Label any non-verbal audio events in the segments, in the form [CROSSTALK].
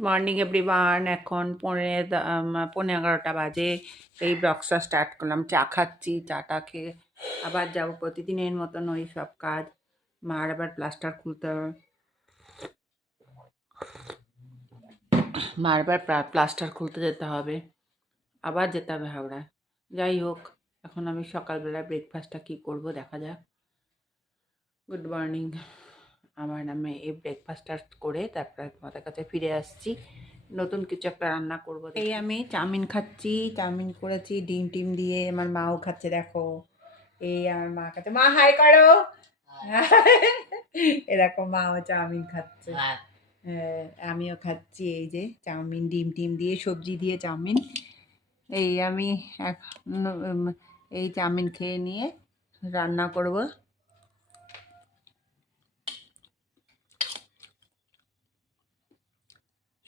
Morning everyone এখন পৌনে দ- আম, পৌনে এগারোটা বাজে। এই ব্লগসটা স্টার্ট করলাম। চা খাচ্ছি চাটা খেয়ে আবার যাব প্রতিদিনের মতন ওই সব কাজ। মার আবার প্লাস্টার খুলতে হবে। মার আবার প্লা- প্লাস্টার খুলতে যেতে হবে। আবার যেতে হবে হাওড়া যাই হোক এখন আমি সকালবেলা ব্রেকফাস্টটা কী করব দেখা যাক। গুড মর্নিং আমার নামে এই ব্রেকফাস্টটা করে তারপরে তোমাদের কাছে ফিরে আসছি। নতুন কিছু একটা রান্না করব এই আমি চাউমিন খাচ্ছি চাউমিন করেছি ডিম টিম দিয়ে আমার মাও খাচ্ছে দেখো। এই আমার মা খাচ্ছে। মা হাই করো। [LAUGHS] এরকম মাও চাউমিন খাচ্ছে। আমিও খাচ্ছি এই যে চাউমিন ডিম টিম দিয়ে সবজি দিয়ে চাউমিন। এই আমি এই চাউমিন খেয়ে নিয়ে রান্না করব।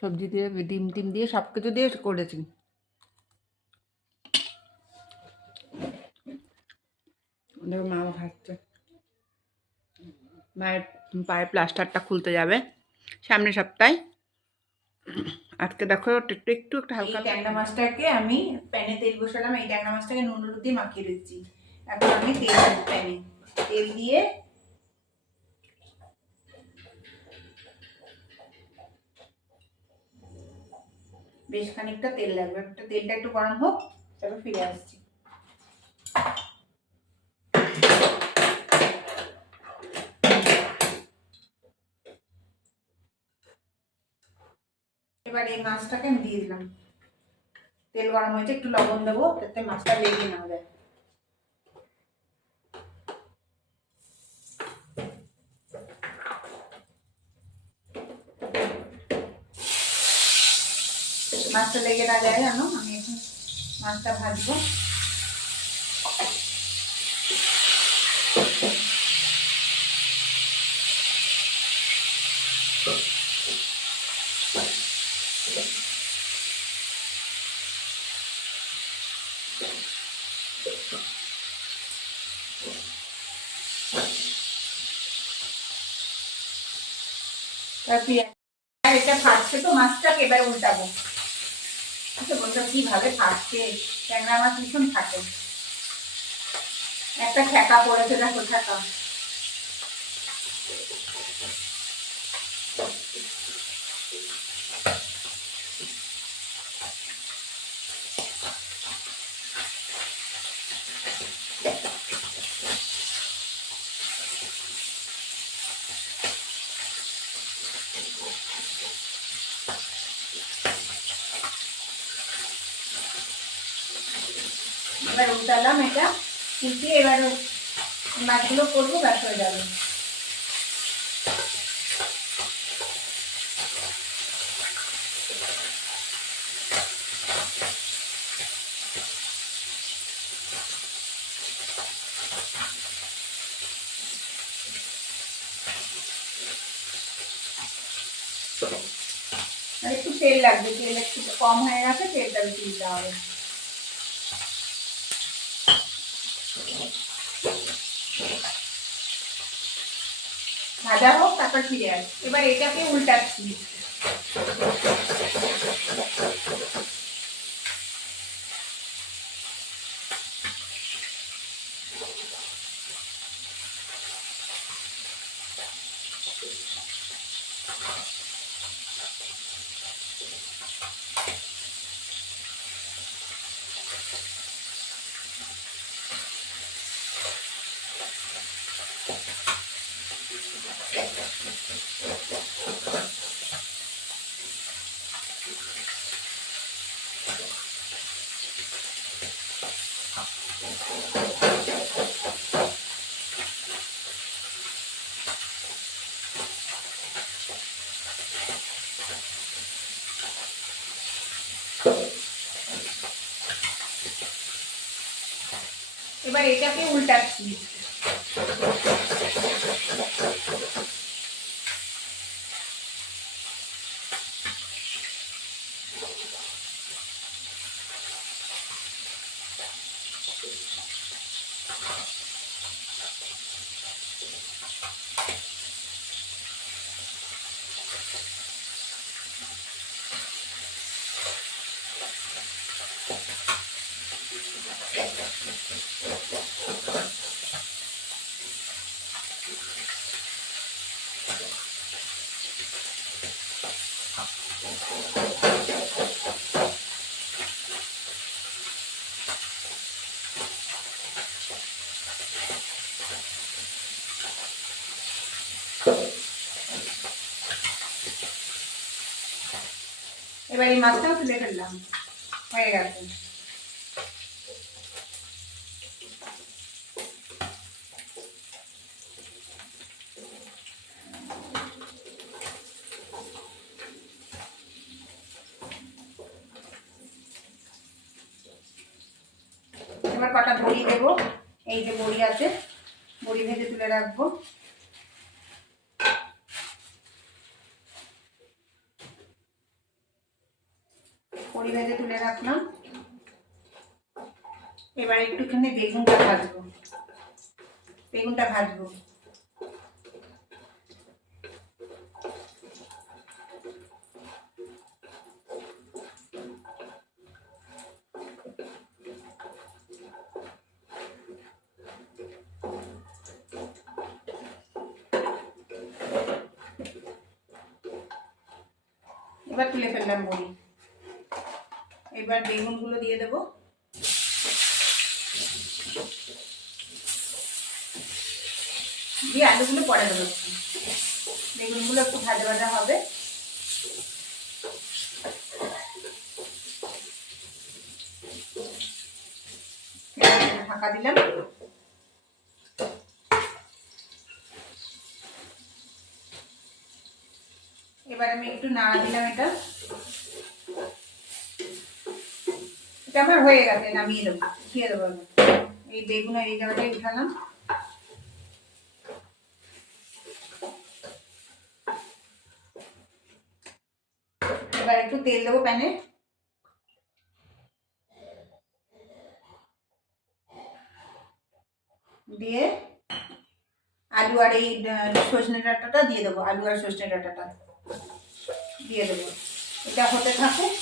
সবজি দিয়ে ডিম টিম দিয়ে সব কিছু দিয়ে করেছি। মাও খাচ্ছে মায়ের পায়ের প্লাস্টারটা খুলতে যাবে সামনের সপ্তাহে। আজকে দেখো একটু একটু একটু একটা হালকা ট্যাংরা মাছটাকে আমি প্যানে তেল বসালাম। এই ট্যাংরা মাছটাকে নুন হলুদ দিয়ে মাখিয়ে দিচ্ছি। এখন আমি তেল প্যানে তেল দিয়ে বেশ খানিকটা তেল লাগবে। একটা তেলটা একটু গরম হোক তারপর ফিরে আসছি। এবার এই মাছটাকে আমি দিয়ে দিলাম। তেল গরম হয়েছে, একটু লবণ দেবো, যাতে মাছটা লেগে না যায়। মাছটা লেগে না যায় জানো আমি এখন মাছটা ভাজবো তার পেঁয়াজ আর এটা ফাটছে তো মাছটাকে এবার উল্টাবো আচ্ছা বলতো কীভাবে থাকছে ট্যাংরা মাছ ভীষণ থাকে একটা ঠেকা পড়েছে দেখো ঠেকা এবার উল্টালাম এটা উল্টিয়ে এবার মাছগুলো করব, ব্যাস হয়ে যাবে। আর একটু তেল লাগবে, তেল একটু কম হয়ে গেছে, তেলটা বেশি দিতে হবে। ভাজা হোক তারপর ফিরে আসি এবার এটাকে উল্টাচ্ছি। এবার এটাকে উল্টাচ্ছি এবার এই মাছটাও তুলে ফেললাম। হয়ে গেছে। এবার কটা বড়ি দেবো। এই যে বড়ি আছে, বড়ি ভেজে তুলে রাখব। বড়ি ভেজে তুলে রাখলাম। এবার একটুখানি বেগুনটা ভাজবো। বেগুনটা ভাজবো। এবার তুলে ফেললাম বড়ি। এবার বেগুনগুলো দিয়ে দেবো। দিয়ে আলুগুলো পরে দেবো। বেগুনগুলো একটু ভাজা ভাজা হবে। ঢাকা দিলাম। এবার আমি একটু নাড়া দিলাম এটা এটা হয়ে গেছে নামিয়ে দেবো উঠিয়ে দেবো এই বেগুনের এই জায়গাটায় উঠালাম। এবার একটু তেল দেবো প্যানে। দিয়ে আলু আর এই সজনে ডাঁটাটা দিয়ে দেবো, আলু আর সজনে ডাঁটাটা। দিয়ে দেবো। এটা হতে থাকুক।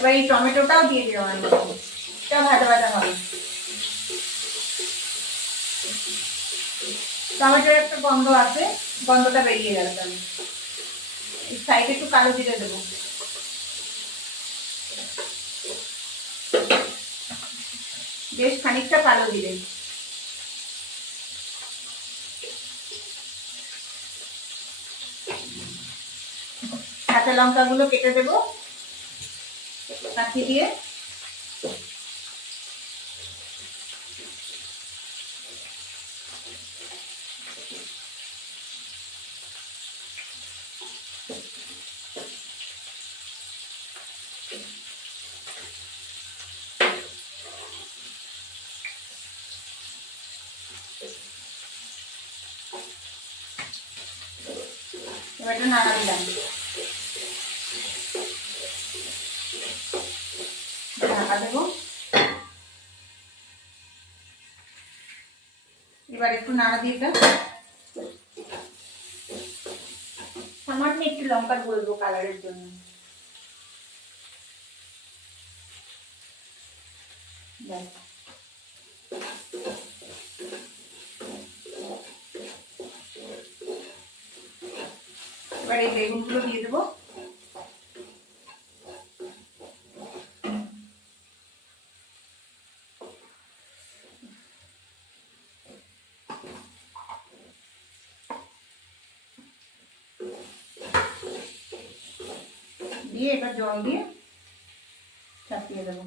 এবার এই টমেটোটাও দিয়ে দিলাম আমি। এটা ভাজা ভাজা হবে। টমেটোর একটা গন্ধ আছে গন্ধটা বেরিয়ে যাবে তাহলে। সাইডে একটু কালো জিরে দেবো। বেশ খানিকটা কালো জিরে। কাঁচা লঙ্কাগুলো কেটে দেবো। কাঠি দিয়ে এবার একটু নাড়া দিলাম ঢাকা দেবো এবার একটু নাড়া দিয়ে দাও সামান্য একটু লঙ্কার বলব কালারের জন্য। এবার এই বেগুনগুলো দিয়ে দেবো দিয়ে এবার জল দিয়ে চাপিয়ে দেবো।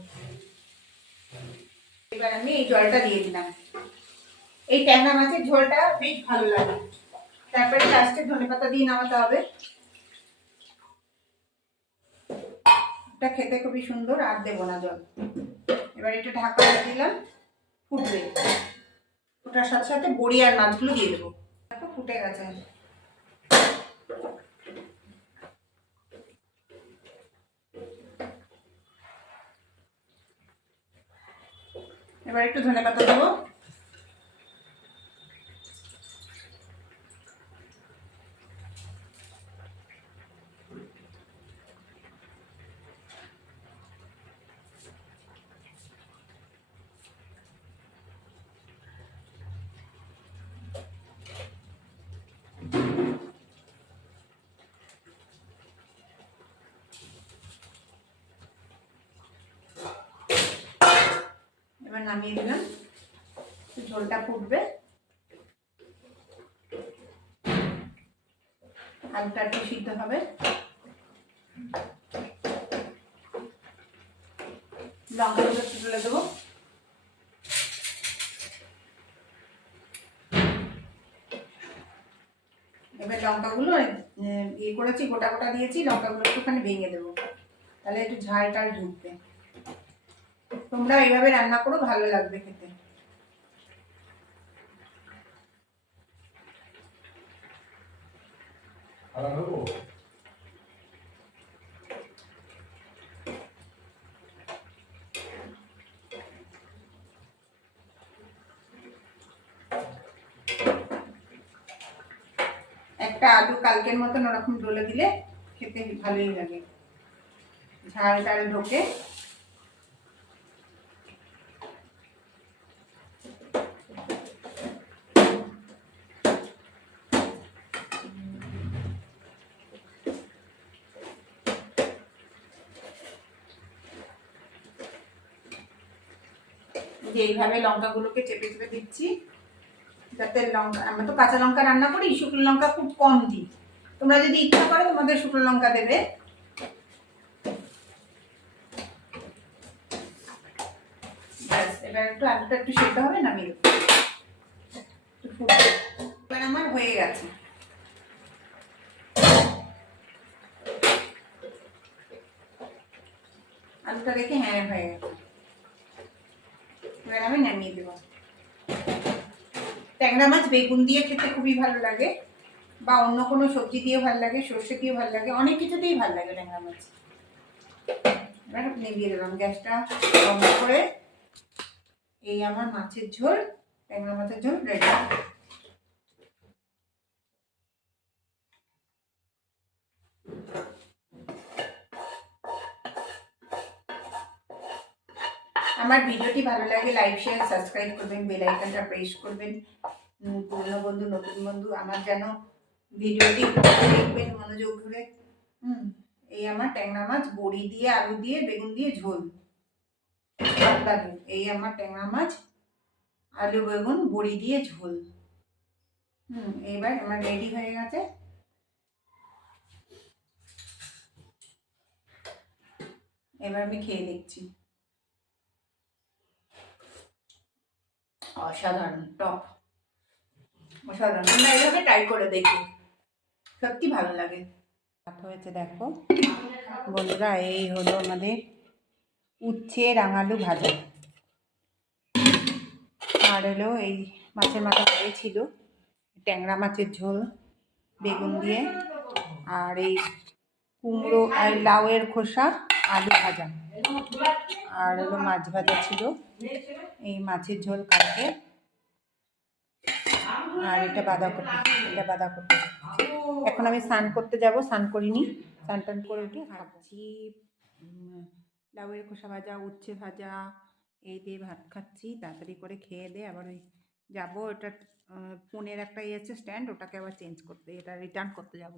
এবার আমি এই জলটা দিয়ে দিলাম। এই ট্যাংরা মাছের ঝোলটা বেশ ভালো লাগে। তারপরে লাস্টে ধনে পাতা দিয়ে নামাতে হবে। এটা খেতে খুবই সুন্দর, আর দেবো না জল। এবার এটা ঢাকা দিয়ে দিলাম, ফুটবে। ওটার সাথে সাথে বড়ি আর মাছগুলো দিয়ে দেবো। ফুটে গেছে। এবার একটু ধনে পাতা দেবো। নামিয়ে দিলাম। ঝোলটা ফুটবে। আলুটা একটু সিদ্ধ হবে। লঙ্কাগুলো একটু তুলে দেবো। এবার লঙ্কাগুলো ইয়ে করেছি, গোটা গোটা দিয়েছি, লঙ্কাগুলো একটুখানি ভেঙে দেবো। তাহলে একটু ঝাল টাল ঢুকবে। তোমরা এইভাবে রান্না করো ভালো লাগবে খেতে। একটা আলু কালকের মতন ওরকম ডলে দিলে খেতে ভালোই লাগে। ঝাল টাল ঢোকে। যে এইভাবে লঙ্কাগুলোকে চেপে চেপে দিচ্ছি, যাতে লঙ্কা, আমরা তো কাঁচা লঙ্কা রান্না করি, শুকনো লঙ্কা খুব কম দিই। তোমরা যদি ইচ্ছা করো তোমাদের শুকনো লঙ্কা দেবে। এবার একটু আলুটা একটু সেদ্ধ হবে একটু ফুটবে। এবার আমার হয়ে গেছে। আলুটা দেখে হ্যাঁ হয়ে গেছে। আমি নামিয়ে দেবো। ট্যাংরা মাছ বেগুন দিয়ে খেতে খুবই ভালো লাগে বা অন্য কোনো সবজি দিয়ে ভালো লাগে, সর্ষে দিয়ে ভালো লাগে, অনেক কিছুতেই ভালো লাগে ট্যাংরা মাছ। এবার নিভিয়ে দিলাম গ্যাসটা বন্ধ করে। এই আমার মাছের ঝোল, ট্যাংরা মাছের ঝোল রেডি আমার ভিডিওটি ভালো লাগে লাইক শেয়ার সাবস্ক্রাইব করবেন বেল আইকনটা প্রেস করবেন। পুরনো বন্ধু, নতুন বন্ধু, আমার যেন ভিডিওটি দেখবেন, মনোযোগ ধরে। হুম এই আমার ট্যাংরা মাছ, বড়ি দিয়ে, আলু দিয়ে, বেগুন দিয়ে, ঝোল। এই আমার ট্যাংরা মাছ, আলু, বেগুন, বড়ি দিয়ে, ঝোল। হুম এবার আমার রেডি হয়ে গেছে। এবার আমি খেয়ে দেখছি। অসাধারণ, টপ। অসাধারণ। তোমরা এইভাবে ট্রাই করে দেখো। সত্যি ভালো লাগে। হয়েছে, দেখো। বন্ধুরা, এই হলো আমাদের উচ্ছে রাঙালু ভাজা। আর হলো এই মাছের মাথা ছিল ট্যাংরা মাছের ঝোল, বেগুন দিয়ে। আর এই কুমড়ো আর লাউয়ের খোসা, আলু ভাজা। আর হলো মাছ ভাজা ছিল। এই মাছের ঝোল কালকে। আর এটা বাঁধাকপি এটা বাঁধাকপি। এখন আমি স্নান করতে যাব, স্নান করিনি। স্নান টান করে উঠে খাচ্ছি। লাউয়ের খোসা ভাজা, উচ্ছে ভাজা, এই দিয়ে ভাত খাচ্ছি। তাড়াতাড়ি করে খেয়ে দিয়ে আবার ওই যাব। ওটা ফোনের একটা ইয়ে আছে, স্ট্যান্ড, ওটাকে আবার চেঞ্জ করতে, এটা রিটার্ন করতে যাব।